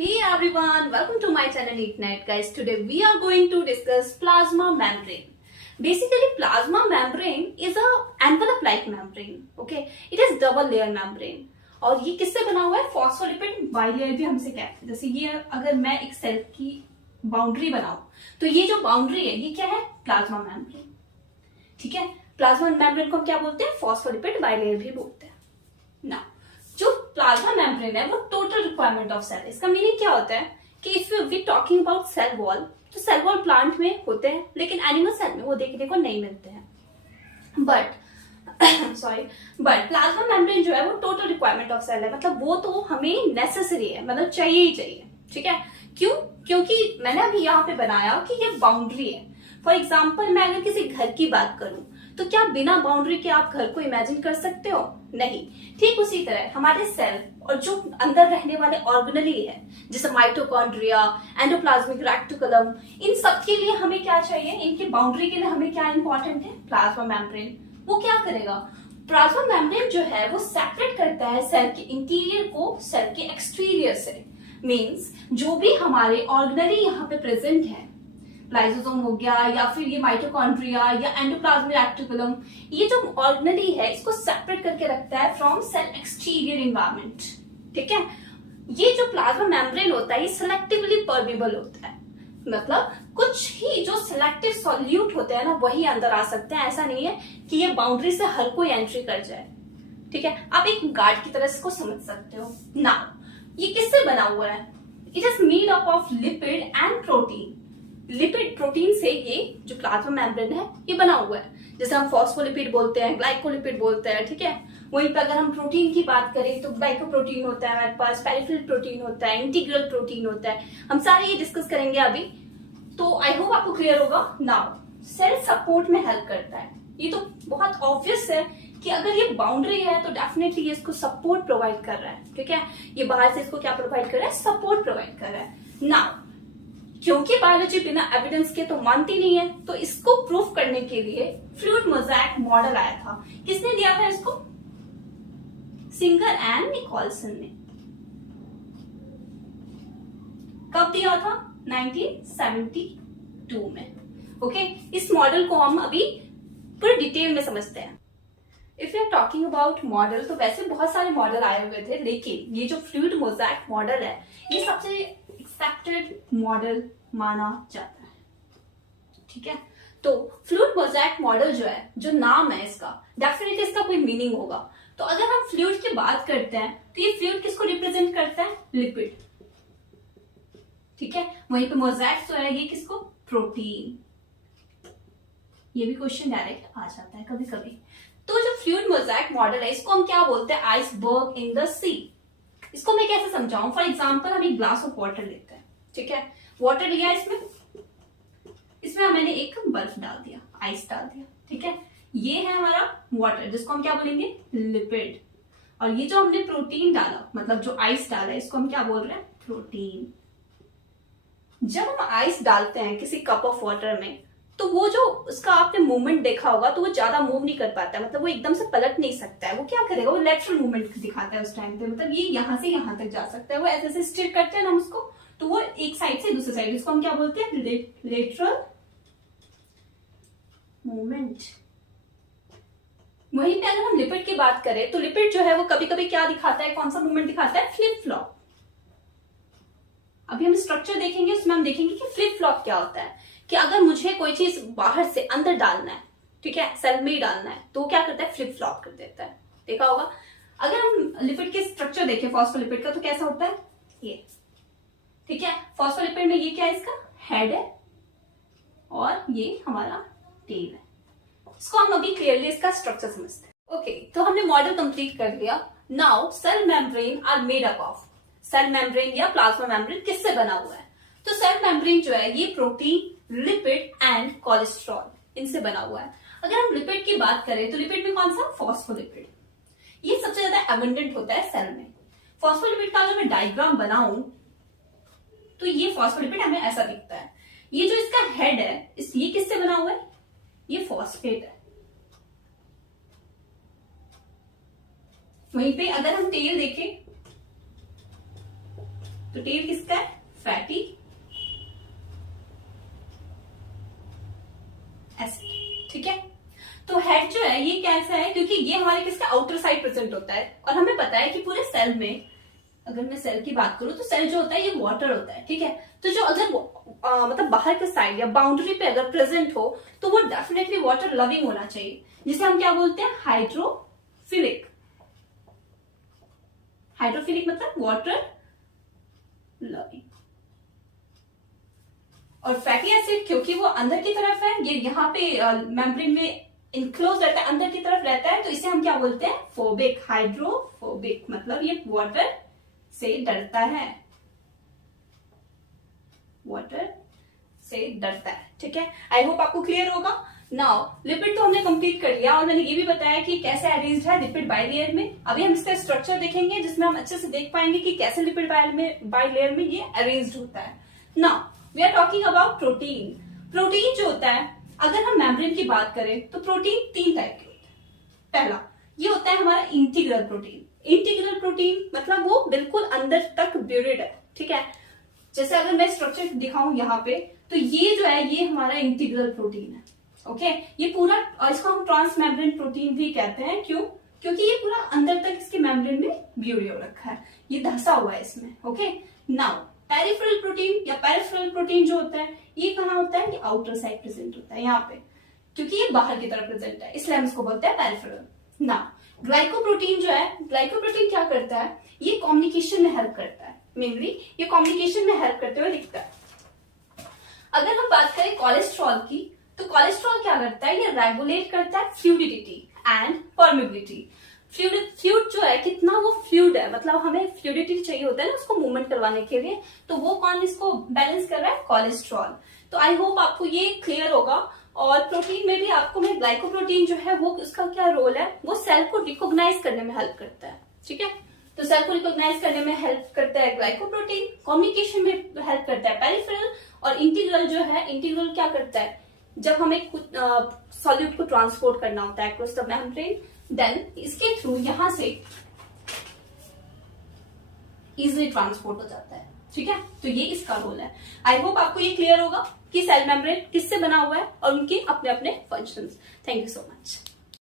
Hey everyone, welcome to my channel Ignite guys. Today we are going to discuss plasma membrane. Basically plasma membrane is a envelope like membrane. Okay, it is double layer membrane. और ये किससे बना हुआ है? Phospholipid bilayer भी हमसे कहते हैं. जैसे ये अगर मैं एक सेल की बाउंड्री बनाऊं तो ये जो बाउंड्री है ये क्या है? Plasma membrane. ठीक है, प्लाज्मा मेम्ब्रेन को हम क्या बोलते हैं? फॉस्फोलिपिड बाइलेयर भी बोलते हैं. ना जो प्लाज्मा मेम्ब्रेन है वो टोटल रिक्वायरमेंट ऑफ सेल. इसका मीनिंग क्या होता है कि if we talking about cell wall, तो सेल वॉल प्लांट में होते हैं लेकिन एनिमल सेल में वो देखने को नहीं मिलते हैं. बट प्लाज्मा मेम्ब्रेन जो है वो टोटल रिक्वायरमेंट ऑफ सेल है. मतलब वो तो हमें नेसेसरी है, मतलब चाहिए ही चाहिए. ठीक है, क्यों? क्योंकि मैंने अभी यहाँ पे बनाया कि ये बाउंड्री है. फॉर एग्जाम्पल मैं अगर किसी घर की बात करूं तो क्या बिना बाउंड्री के आप घर को इमेजिन कर सकते हो? नहीं. ठीक उसी तरह हमारे सेल और जो अंदर रहने वाले ऑर्गेनली है जैसे माइटोकॉन्ड्रिया, एंडोप्लाज्मिक रेटिकुलम, इन सब के लिए हमें क्या चाहिए? इनकी बाउंड्री के लिए हमें क्या इंपॉर्टेंट है? Plasma membrane. वो क्या करेगा? प्लाज्मा मेम्ब्रेन जो है वो सेपरेट करता है सेल के इंटीरियर को सेल के एक्सटीरियर से. मींस जो भी हमारे ऑर्गेनली यहाँ पे प्रेजेंट है, लाइसोसोम हो गया या फिर ये माइटोकॉन्ड्रिया या एंडोप्लाज्मिक रेटिकुलम, ये जो ऑर्गेनली है इसको सेपरेट करके रखता है फ्रॉम सेल एक्सटीरियर एनवायरनमेंट. ठीक है, ये जो प्लाज्मा मेम्ब्रेन होता है ये सिलेक्टिवली परमेबल होता है. मतलब कुछ ही जो सिलेक्टिव सॉल्यूट होते हैं ना वही अंदर आ सकते हैं. ऐसा नहीं है कि ये बाउंड्री से हर कोई एंट्री कर जाए. ठीक है, आप एक गार्ड की तरह इसको समझ सकते हो. ना ये किससे बना हुआ है? It is made up of lipid and protein. Lipid protein से ये जो प्लाज्मा मेम्ब्रेन है ये बना हुआ है. जैसे हम फॉस्फोलिपिड बोलते हैं, ग्लाइकोलिपिड बोलते हैं. ठीक है, वहीं पर अगर हम प्रोटीन की बात करें तो ग्लाइकोप्रोटीन होता है हमारे पास, पेरिफेरल प्रोटीन होता है, इंटीग्रल प्रोटीन होता है. हम सारे ये डिस्कस करेंगे अभी. तो आई होप आपको क्लियर होगा. नाउ सेल सपोर्ट में हेल्प करता है. ये तो बहुत ऑब्वियस है कि अगर ये बाउंड्री है तो डेफिनेटली ये इसको सपोर्ट प्रोवाइड कर रहा है. ठीक है, ये बाहर से इसको क्या प्रोवाइड कर रहा है? सपोर्ट प्रोवाइड कर रहा है. नाउ क्योंकि बायोलॉजी बिना एविडेंस के तो मानती नहीं है, तो इसको प्रूफ करने के लिए फ्लूइड मोज़ेक मॉडल आया था. किसने दिया था इसको? सिंगर एंड निकोलसन ने. कब दिया था? 1972 में. ओके, इस मॉडल को हम अभी पूरे डिटेल में समझते हैं. If you are talking about model, तो वैसे बहुत सारे मॉडल आए हुए थे लेकिन ये जो फ्लूइड मोज़ेक मॉडल है ये सबसे एक्सेप्टेड मॉडल माना जाता है. ठीक है, तो फ्लूइड मोज़ेक मॉडल जो है, जो नाम है इसका, डेफिनेटली इसका कोई मीनिंग होगा. तो अगर हम फ्लूइड की बात करते हैं तो ये फ्लूइड किसको रिप्रेजेंट करता है? लिपिड. ठीक है, वहीं पे मोज़ेक जो है ये किसको? प्रोटीन. ये भी क्वेश्चन डायरेक्ट आ जाता है कभी कभी. तो जो फ्लूइड मोज़ेक मॉडल है इसको हम क्या बोलते हैं? आइसबर्ग इन द सी. इसको मैं कैसे समझाऊं? फॉर एग्जाम्पल हम एक ग्लास ऑफ वाटर लेते हैं. ठीक है, वाटर लिया, इसमें मैंने एक बर्फ डाल दिया, आइस डाल दिया. ठीक है, ये है हमारा वाटर जिसको हम क्या बोलेंगे? लिपिड. और ये जो हमने प्रोटीन डाला, मतलब जो आइस डाला, इसको हम क्या बोल रहे हैं? प्रोटीन. जब हम आइस डालते हैं किसी कप ऑफ वाटर में तो वो जो उसका आपने मूवमेंट देखा होगा तो वो ज्यादा मूव नहीं कर पाता है. मतलब वो एकदम से पलट नहीं सकता है. वो क्या करेगा? वो लेटरल मूवमेंट दिखाता है उस टाइम पे. मतलब ये यहां से यहां तक जा सकता है. वो ऐसे ऐसे स्टिर करते हैं ना उसको, तो वो एक साइड से दूसरे साइड, इसको हम क्या बोलते हैं? Lateral movement. वहीं पे अगर हम लिपिड की बात करें तो लिपिड जो है वो कभी कभी क्या दिखाता है? कौन सा मूवमेंट दिखाता है? Flip flop. अभी हम स्ट्रक्चर देखेंगे, उसमें हम देखेंगे कि फ्लिप फ्लॉप क्या होता है. कि अगर मुझे कोई चीज बाहर से अंदर डालना है, ठीक है, सेल में ही डालना है, तो क्या करता है? फ्लिप फ्लॉप कर देता है. देखा होगा. अगर हम लिपिड के स्ट्रक्चर देखें फॉस्फोलिपिड का, तो कैसा होता है? ये. ठीक है, फॉस्फोलिपिड में ये क्या है? इसका हेड है और ये हमारा टेल है. इसको हम अभी क्लियरली इसका स्ट्रक्चर समझते हैं. ओके, तो हमने मॉडल कंप्लीट कर लिया. Now cell membrane are made up of. Cell membrane या प्लाज्मा मेम्ब्रेन किससे बना हुआ है? तो सेल मेम्ब्रेन जो है ये प्रोटीन, लिपिड एंड कोलेस्ट्रॉल इनसे बना हुआ है. अगर हम लिपिड की बात करें तो लिपिड में कौन सा? फॉस्फोलिपिड. ये सबसे ज्यादा एबंडेंट होता है सेल में. फॉस्फोलिपिड का अगर मैं डायग्राम बनाऊं तो ये फॉस्फोलिपिड हमें ऐसा दिखता है. ये जो इसका हेड है ये किससे बना हुआ है? ये फॉस्फेट है. वहीं पे अगर हम टेल देखें तो टेल किसका है? Fatty acid. ठीक है, तो हेड जो है ये कैसा है, क्योंकि ये हमारे किसका आउटर साइड प्रेजेंट होता है, और हमें पता है कि पूरे सेल में, अगर मैं सेल की बात करूं तो सेल जो होता है ये वाटर होता है। ठीक है, तो जो अगर मतलब बाहर के साइड या बाउंड्री पे अगर प्रेजेंट हो तो वो डेफिनेटली वाटर लविंग होना चाहिए, जिसे हम क्या बोलते हैं? हाइड्रोफिलिक। हाइड्रोफिलिक मतलब वाटर लविंग। और फैटी एसिड क्योंकि वो अंदर की तरफ है, ये यहाँ पे मेम्ब्रेन में इनक्लोज रहता है, अंदर की तरफ रहता है, तो इसे हम क्या बोलते हैं? फोबिक। हाइड्रोफोबिक मतलब ये वाटर से डरता है, वाटर से डरता है। ठीक है, आई होप आपको क्लियर होगा। नाउ लिपिड तो हमने कंप्लीट कर लिया, और मैंने ये भी बताया कि कैसे अरेंज्ड है लिपिड बाइलेयर में। अभी हम इसका स्ट्रक्चर देखेंगे जिसमें हम अच्छे से देख पाएंगे कि कैसे लिपिड बाइलेयर में ये अरेंज्ड होता है। Now we are talking about protein. Protein जो होता है, अगर हम मेम्ब्रेन की बात करें तो प्रोटीन 3 टाइप के होते हैं। पहला ये होता है हमारा इंटीग्रल प्रोटीन। इंटीग्रल प्रोटीन मतलब वो बिल्कुल अंदर तक ब्यूरिड है। ठीक है, जैसे अगर मैं स्ट्रक्चर दिखाऊं यहाँ पे, तो ये जो है ये हमारा इंटीग्रल प्रोटीन है। ओके, ये पूरा, इसको हम ट्रांस मेम्ब्रेन प्रोटीन भी कहते हैं। क्यों? क्योंकि ये पूरा अंदर तक इसके मेम्ब्रेन में ब्यूरी हो रखा है, ये धंसा हुआ है इसमें। ओके, नाउ पेरिफेरल प्रोटीन या पेरिफेरल प्रोटीन जो होता है ये कहाँ होता है? ये आउटर साइड प्रेजेंट होता है यहाँ पे, क्योंकि ये बाहर की तरफ प्रेजेंट है, इसलिए हम इसको बोलते हैं पेरिफेरल। ना ग्लाइकोप्रोटीन जो है, ग्लाइकोप्रोटीन क्या करता है? ये कम्युनिकेशन में हेल्प करता है, मेनली ये कम्युनिकेशन में हेल्प करते हुए दिखता है। अगर हम बात करें कोलेस्ट्रॉल की, तो कोलेस्ट्रॉल क्या करता है? ये रेगुलेट करता है फ्लूइडिटी एंड परमेबिलिटी। फ्लूइड जो है कितना वो फ्लूइड है, मतलब हमें फ्लूइडिटी चाहिए होता है ना उसको मूवमेंट करवाने के लिए, तो वो कौन इसको बैलेंस कर रहा है? कोलेस्ट्रॉल। तो आई होप आपको ये क्लियर होगा। और प्रोटीन में भी आपको मैं ग्लाइकोप्रोटीन जो है वो उसका क्या रोल है? वो सेल को रिकॉग्नाइज करने में हेल्प करता है। ठीक है, तो सेल को रिकॉग्नाइज करने में हेल्प करता है ग्लाइकोप्रोटीन, कम्युनिकेशन में हेल्प करता है पेरिफेरल, और इंटीग्रल जो है, इंटीग्रल क्या करता है? जब हमें सॉल्यूट को ट्रांसपोर्ट करना होता है अक्रॉस द मेम्ब्रेन, देन इसके थ्रू यहां से इजिली ट्रांसपोर्ट हो जाता है। ठीक है, तो ये इसका रोल है। आई होप आपको ये क्लियर होगा कि सेल मेम्ब्रेन किससे बना हुआ है और उनके अपने अपने functions. Thank you so much.